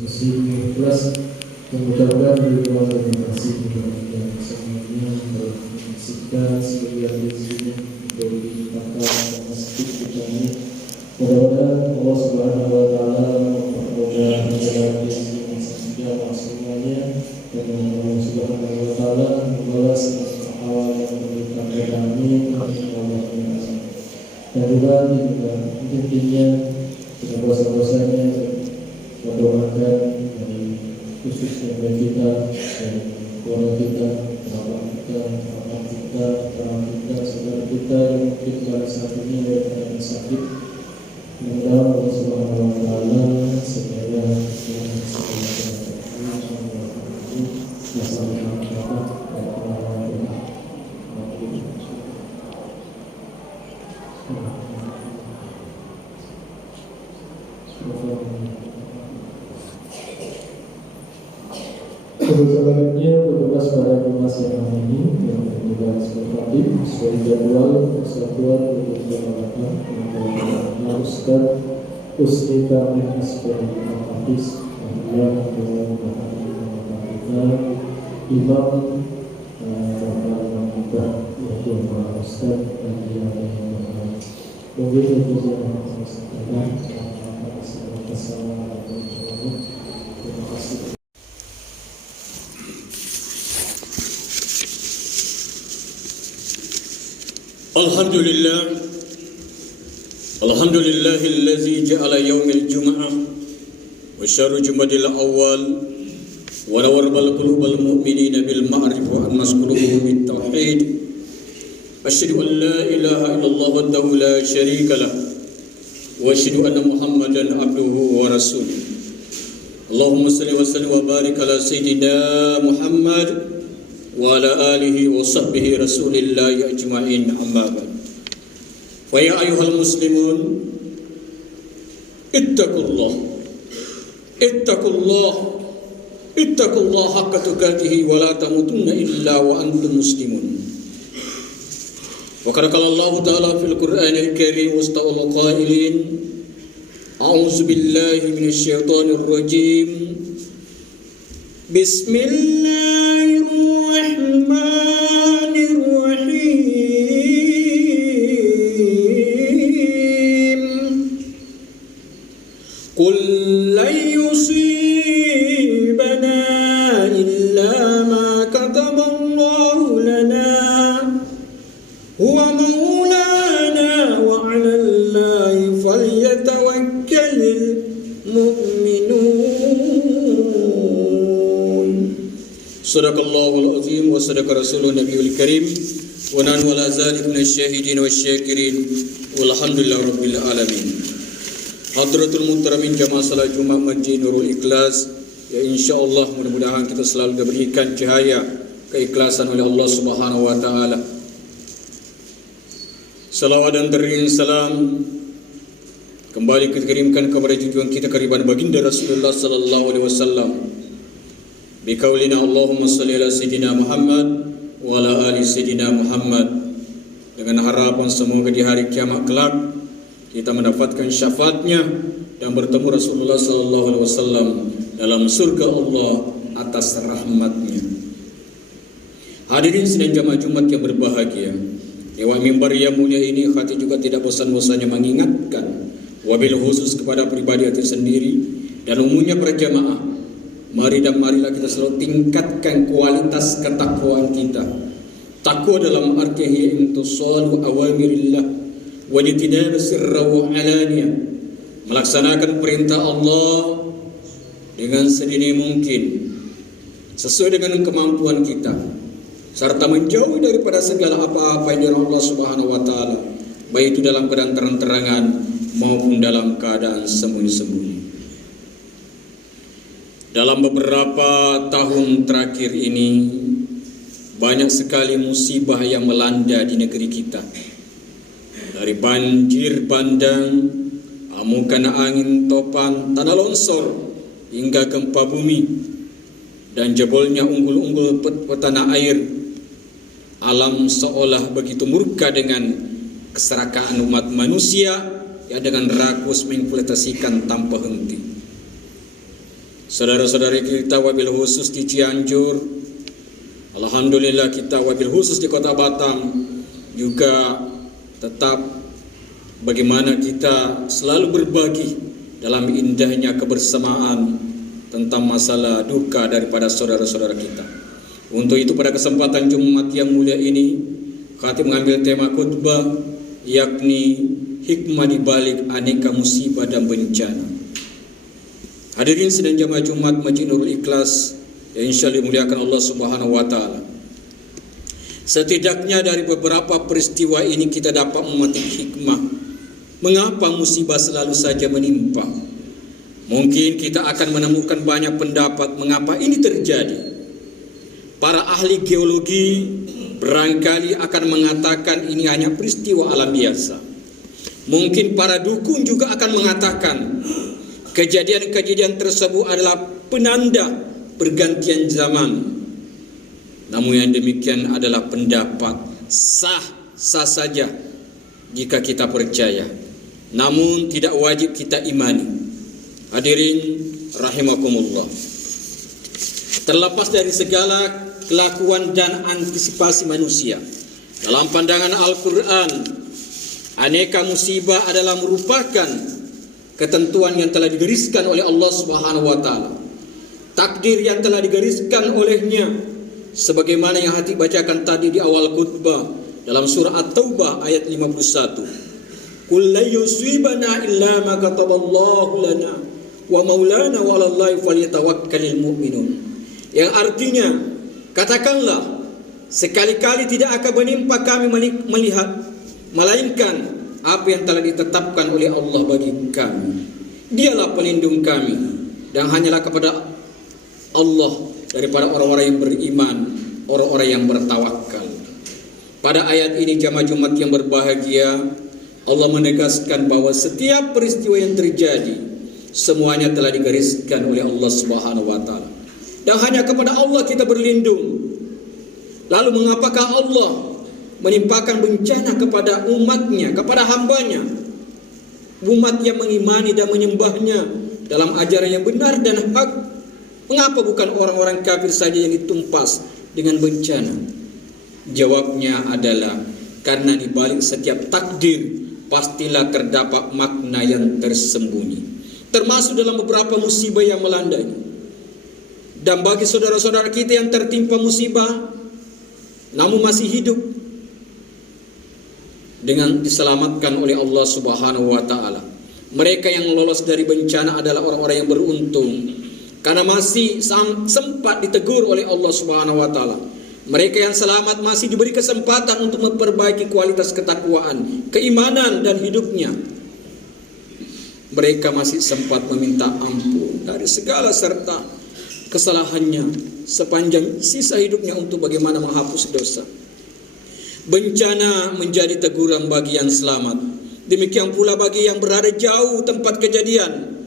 Masih ikhlas mengucapkan terima kasih kepada semuanya telah menyaksikan sebagian rezekinya dari akal masjid kita ini. Mudah-mudahan Allah Subhanahu Wa Taala mempermudah jalan rezeki segala semuanya dan Allah Subhanahu Wa Taala membalas awal yang memberikan kami dan juga intinya dengan dosa-dosanya mendoakan dari khususnya bagi kita dan keluarga kita, bapak kita, bapak kita, orang kita, saudara kita yang mungkin pada saat ini ada keadaan sakit. Mudah-mudahan Allah Subhanahu Wa Taala segera selanjutnya petugas pada kemas yang ini yang juga seperti sesuai jadwal persatuan untuk jabatan haruskan Usni kami sebagai hadis yang kita imam kita yaitu haruskan bagi yang mungkin itu yang saya sampaikan. Terima kasih. Alhamdulillahilladzi ja'ala yaumil jum'ah wa syahru jumadil awal wa nawwara qulubal mu'minina bil ma'rif wa annas qulubuhum bit tauhid. Asyhadu an la ilaha illallah wahdahu la syarika lah wa asyhadu anna Muhammadan abduhu wa rasuluh. Allahumma shalli wa sallim wa barik ala sayyidina Muhammad wa ala alihi wa sahbihi rasulillahi ajma'in, amma ba'd. Fa ya ayyuhal muslimun ittaqullah haqqa tuqatih wa la tamutunna illa wa antum muslimun. Wa qala Allah ta'ala fil Qur'anil Karim wasta'al qailin a'udzu billahi minasy syaithanir rajim. Bismillahirrahmanirrahim. Qul lan yusibana illa ma kataballahu lana huwa maulana wa 'alallahi falyatawakkalul mu'minun. Sadaqallahul azim wa sadaqa rasulun nabiyul karim wa nahnu ala dzalika minasyahidin wasyyakirin walhamdulillahi rabbil alamin. Hadratul muhtaramin jamaah salat Jumat Masjid Nurul Ikhlas, ya insyaallah mudah-mudahan kita selalu diberikan cahaya keikhlasan oleh Allah Subhanahu wa taala. Salawat dan teriring salam kembali dikirimkan kepada junjungan kita kariban baginda Rasulullah sallallahu alaihi wasallam. Biqaulina Allahumma shalli ala sayyidina Muhammad wa ala ali sayyidina Muhammad, dengan harapan semoga di hari kiamat kelak kita mendapatkan syafaatnya dan bertemu Rasulullah sallallahu alaihi wasallam dalam surga Allah atas rahmatnya. Hadirin sidang jamaah Jumat yang berbahagia, lewat mimbar yang mulia ini hati juga tidak bosan-bosannya mengingatkan wabil khusus kepada pribadi hati sendiri dan umumnya para jamaah. Marilah kita selalu tingkatkan kualitas ketakwaan kita. Takwa dalam arti intisalu awamirillah wa ijtinab sirra wa alaniyah, melaksanakan perintah Allah dengan sedini mungkin sesuai dengan kemampuan kita, serta menjauhi daripada segala apa-apa yang dilarang Allah Subhanahu wa taala, baik itu dalam keadaan terang-terangan maupun dalam keadaan sembunyi-sembunyi. Dalam beberapa tahun terakhir ini banyak sekali musibah yang melanda di negeri kita. Dari banjir bandang, amukan angin topan, tanah longsor, hingga gempa bumi dan jebolnya unggul-unggul petanah air. Alam seolah begitu murka dengan keserakaan umat manusia yang dengan rakus mengeksploitasikan tanpa henti. saudara-saudari kita wabil khusus di Cianjur, alhamdulillah kita wabil khusus di Kota Batam juga tetap bagaimana kita selalu berbagi dalam indahnya kebersamaan tentang masalah duka daripada saudara-saudara kita. Untuk itu pada kesempatan Jumat yang mulia ini, khatib mengambil tema khutbah yakni hikmah di balik aneka musibah dan bencana. Hadirin sidang jamaah Jumat Masjid Nurul Ikhlas yang insyaallah dimuliakan Allah Subhanahu wa taala. Setidaknya dari beberapa peristiwa ini kita dapat memetik hikmah mengapa musibah selalu saja menimpa. Mungkin kita akan menemukan banyak pendapat mengapa ini terjadi. Para ahli geologi barangkali akan mengatakan ini hanya peristiwa alam biasa. Mungkin para dukun juga akan mengatakan kejadian-kejadian tersebut adalah penanda pergantian zaman. Namun yang demikian adalah pendapat sah saja jika kita percaya. Namun tidak wajib kita imani. Hadirin rahimakumullah. Terlepas dari segala kelakuan dan antisipasi manusia, dalam pandangan Al-Quran, aneka musibah adalah merupakan ketentuan yang telah digariskan oleh Allah Subhanahu wa taala. Takdir yang telah digariskan olehnya, sebagaimana yang hati bacakan tadi di awal khutbah dalam surah At-Taubah ayat 51. Qul la yusibana illa ma kataballahu lana wa maulana wa 'alallahi falyatawakkalul mu'minun. Yang artinya, katakanlah, sekali-kali tidak akan menimpa kami melihat melainkan apa yang telah ditetapkan oleh Allah bagi kami. Dialah pelindung kami, dan hanyalah kepada Allah daripada orang-orang yang beriman, orang-orang yang bertawakal. Pada ayat ini jamaah Jumat yang berbahagia, Allah menegaskan bahwa setiap peristiwa yang terjadi semuanya telah digariskan oleh Allah Subhanahu wa taala. Dan hanya kepada Allah kita berlindung. Lalu mengapakah Allah menimpakan bencana kepada umatnya, kepada hambanya, umat yang mengimani dan menyembahnya dalam ajaran yang benar dan hak? Mengapa bukan orang-orang kafir saja yang ditumpas dengan bencana? Jawabnya adalah karena di balik setiap takdir pastilah terdapat makna yang tersembunyi, termasuk dalam beberapa musibah yang melandainya. Dan bagi saudara-saudara kita yang tertimpa musibah namun masih hidup, dengan diselamatkan oleh Allah Subhanahu wa taala, mereka yang lolos dari bencana adalah orang-orang yang beruntung karena masih sempat ditegur oleh Allah Subhanahu wa taala. Mereka yang selamat masih diberi kesempatan untuk memperbaiki kualitas ketakwaan, keimanan dan hidupnya. Mereka masih sempat meminta ampun dari segala serta kesalahannya sepanjang sisa hidupnya untuk bagaimana menghapus dosa. Bencana menjadi teguran bagi yang selamat. Demikian pula bagi yang berada jauh tempat kejadian.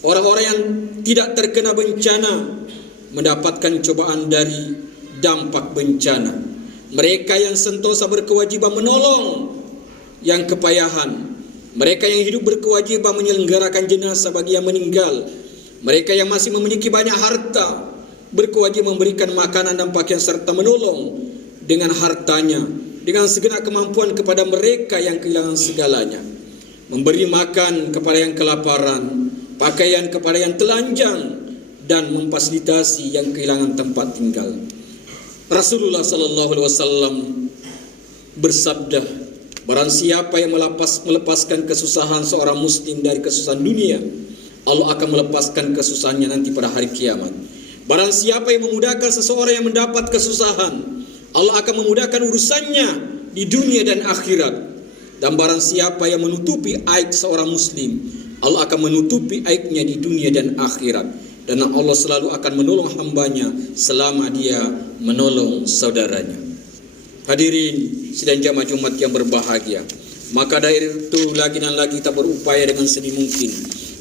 Orang-orang yang tidak terkena bencana mendapatkan cobaan dari dampak bencana. Mereka yang sentosa berkewajiban menolong yang kepayahan. Mereka yang hidup berkewajiban menyelenggarakan jenazah bagi yang meninggal. Mereka yang masih memiliki banyak harta berkewajiban memberikan makanan dan pakaian serta menolong dengan hartanya, dengan segenap kemampuan kepada mereka yang kehilangan segalanya. Memberi makan kepada yang kelaparan, pakaian kepada yang telanjang, dan memfasilitasi yang kehilangan tempat tinggal. Rasulullah sallallahu alaihi wasallam bersabda, barang siapa yang melepaskan kesusahan seorang muslim dari kesusahan dunia, Allah akan melepaskan kesusahannya nanti pada hari kiamat. Barang siapa yang memudahkan seseorang yang mendapat kesusahan, Allah akan memudahkan urusannya di dunia dan akhirat. Dan barang siapa yang menutupi aib seorang muslim, Allah akan menutupi aibnya di dunia dan akhirat. Dan Allah selalu akan menolong hambanya selama dia menolong saudaranya. Hadirin sidang jamaah Jumat yang berbahagia, maka dari itu lagi dan lagi kita berupaya dengan sedini mungkin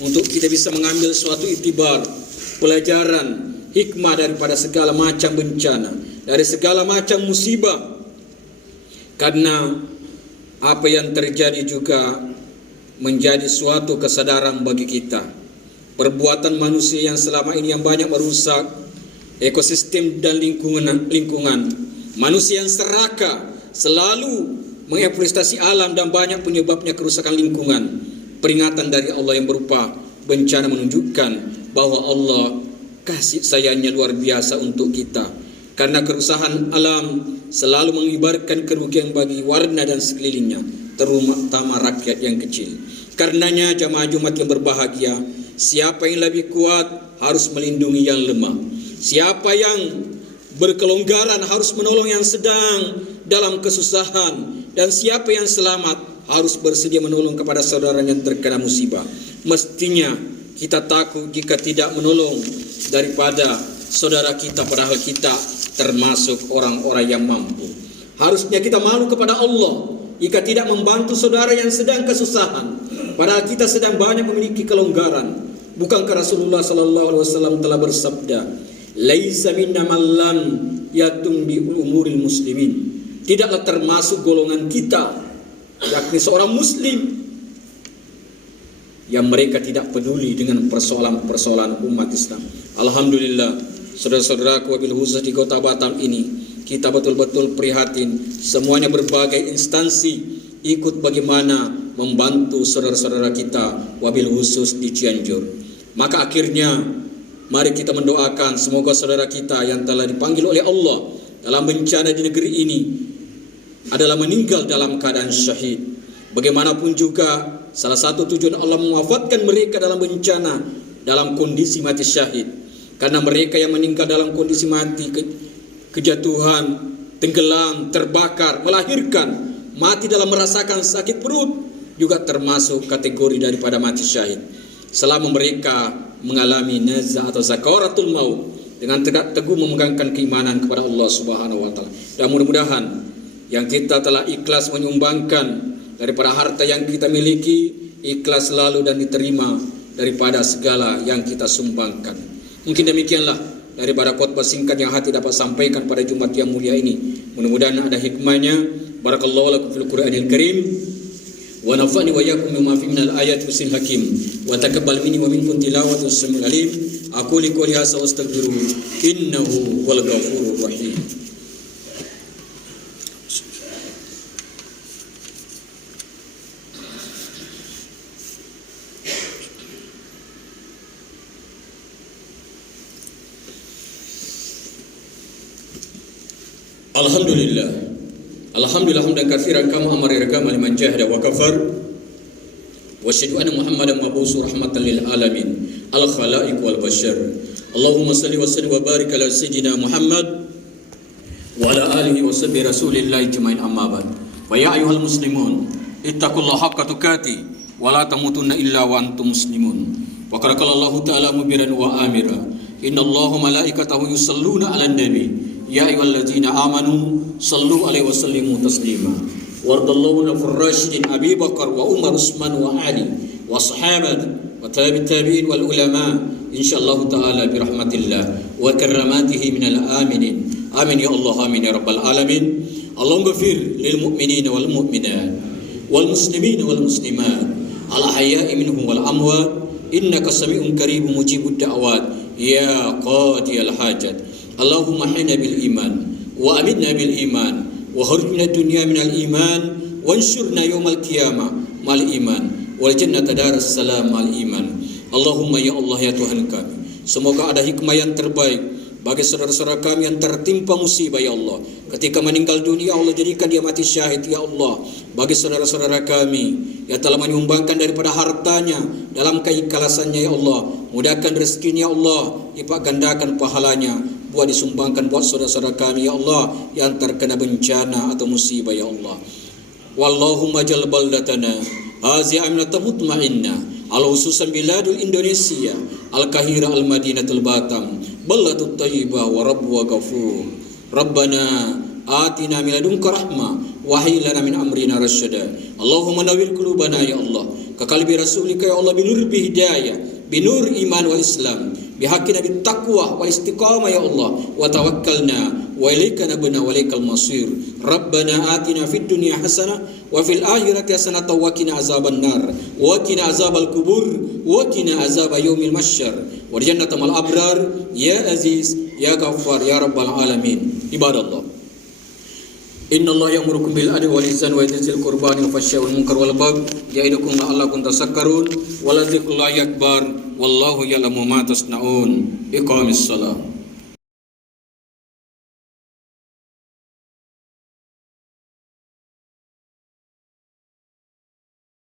untuk kita bisa mengambil suatu iktibar, pelajaran, hikmah daripada segala macam bencana, dari segala macam musibah. Karena apa yang terjadi juga menjadi suatu kesadaran bagi kita perbuatan manusia yang selama ini yang banyak merusak ekosistem dan lingkungan. Manusia yang serakah, selalu mengeksploitasi alam dan banyak penyebabnya kerusakan lingkungan. Peringatan dari Allah yang berupa bencana menunjukkan bahwa Allah kasih sayangnya luar biasa untuk kita. Karena kerusakan alam selalu mengibarkan kerugian bagi warna dan sekelilingnya, terutama rakyat yang kecil. Karenanya jamaah Jumat yang berbahagia, siapa yang lebih kuat harus melindungi yang lemah. Siapa yang berkelonggaran harus menolong yang sedang dalam kesusahan. Dan siapa yang selamat harus bersedia menolong kepada saudaranya yang terkena musibah. Mestinya kita takut jika tidak menolong daripada saudara kita, padahal kita termasuk orang-orang yang mampu. Harusnya kita malu kepada Allah jika tidak membantu saudara yang sedang kesusahan, padahal kita sedang banyak memiliki kelonggaran. Bukankah Rasulullah SAW telah bersabda, "Laisa minna man lam yatum bi umuril muslimin." Tidaklah termasuk golongan kita, yakni seorang muslim, yang mereka tidak peduli dengan persoalan-persoalan umat Islam. Alhamdulillah, saudara-saudaraku, wabil khusus di kota Batam ini, kita betul-betul prihatin. Semuanya berbagai instansi ikut bagaimana membantu saudara-saudara kita, wabil khusus di Cianjur. Maka akhirnya, mari kita mendoakan semoga saudara kita yang telah dipanggil oleh Allah dalam bencana di negeri ini adalah meninggal dalam keadaan syahid. Bagaimanapun juga, salah satu tujuan Allah mewafatkan mereka dalam bencana dalam kondisi mati syahid. Karena mereka yang meninggal dalam kondisi mati, kejatuhan, tenggelam, terbakar, melahirkan, mati dalam merasakan sakit perut, juga termasuk kategori daripada mati syahid. Selama mereka mengalami nazah atau zakaratul maut, dengan tegak teguh memegangkan keimanan kepada Allah Subhanahu wa taala. Dan mudah-mudahan yang kita telah ikhlas menyumbangkan daripada harta yang kita miliki, ikhlas selalu dan diterima daripada segala yang kita sumbangkan. Mungkin demikianlah daripada khotbah singkat yang hati dapat sampaikan pada Jumat yang mulia ini. Mudah-mudahan ada hikmahnya. Barakallahu lakum fil Qur'anil Karim. Wa nafa'ni wa iyyakum bima fihi minal ayati wasil hakim. Wa taqabbal minni wa minkum tilawatan samiul alim. Aku li qouli hadza wastaghfiru innahu wal ghafurur rahim. Alhamdulillah hamdan katsiran kama amara kama liman jahada wa kafar wa asyhadu anna Muhammadan mab'utsur rahmatan lil alamin al khalaiq wal bashar. Allahumma salli wa sallim wa barik ala sayyidina Muhammad wa ala alihi wa sahbihi rasulillah jami'in, amma ba'd. Wa ya ayyuhal muslimun ittaqullaha haqqa tuqatih wa la tamutunna illa wa antum muslimun. Wa qala Allah ta'ala mubiran wa amira, innallaha malaikatahu yusalluna 'alan nabi ya ayyuhalladzina amanu sallu alaihi wa sallimu taslima. Wardallahu nafur rasyidin Abi Bakar wa Umar Utsman wa Ali wa sahabat wa tabi'in wal ulama insyaallah taala bi rahmatillah wa karamatihi minal aminin. Amin ya Allah, amin ya rabbal alamin. Allahumma ghfir lil mu'minina wal mu'minat wal muslimina wal muslimat al ahya'i minhum wal amwat innaka sami'un qaribun mujibud da'wat ya qadiyal hajat. Allahumma hina bil iman wa aminna bil iman wa khrijna dunya minal iman wa ansurna yaumal qiyamah mal iman wal jannata daras salam mal iman. Allahumma ya Allah ya Tuhan kami, semoga ada hikmah yang terbaik bagi saudara-saudara kami yang tertimpa musibah ya Allah. Ketika meninggal dunia Allah jadikan dia mati syahid ya Allah. Bagi saudara-saudara kami yang telah menyumbangkan daripada hartanya dalam keikhlasannya ya Allah, mudahkan rezekinya ya Allah, lipat gandakan pahalanya buat disumbangkan buat saudara-saudara kami ya Allah yang terkena bencana atau musibah ya Allah. Wallahumma jal baldatana hazi aminatan mutmainnah al khususan biladul Indonesia al Kahira al Madinatul Batam ballatut tayyibah wa rabbu wa ghafur. Rabbana atina min ladunka rahmah wa hayyi lana min amrina rasyada. Allahumma nawwir qulubana ya Allah ka qalbi rasulika ya Allah binur bihidayah binur iman wa islam bihaqqi nabi taqwa wal istiqamah ya Allah wa tawakkalna wa ilaika nabna wa ilaikal masir. Rabbana atina fid dunya hasanah wa fil akhirati hasanah wa qina azaban nar wa qina azabal kubur wa qina azab yaumil mahsyar wa jannatal abrar ya aziz ya ghaffar ya rabbal alamin. Ibadallah, inna Allah ya'murukum bil adli wal ihsani wa ita'i dzil qurba wal fahsya'i wal munkar wal baghi ya'idukum la'allakum tadhakkarun wa la dzikrullahi akbar wallahu ya'lamu ma tasna'un. Iqamis shalah.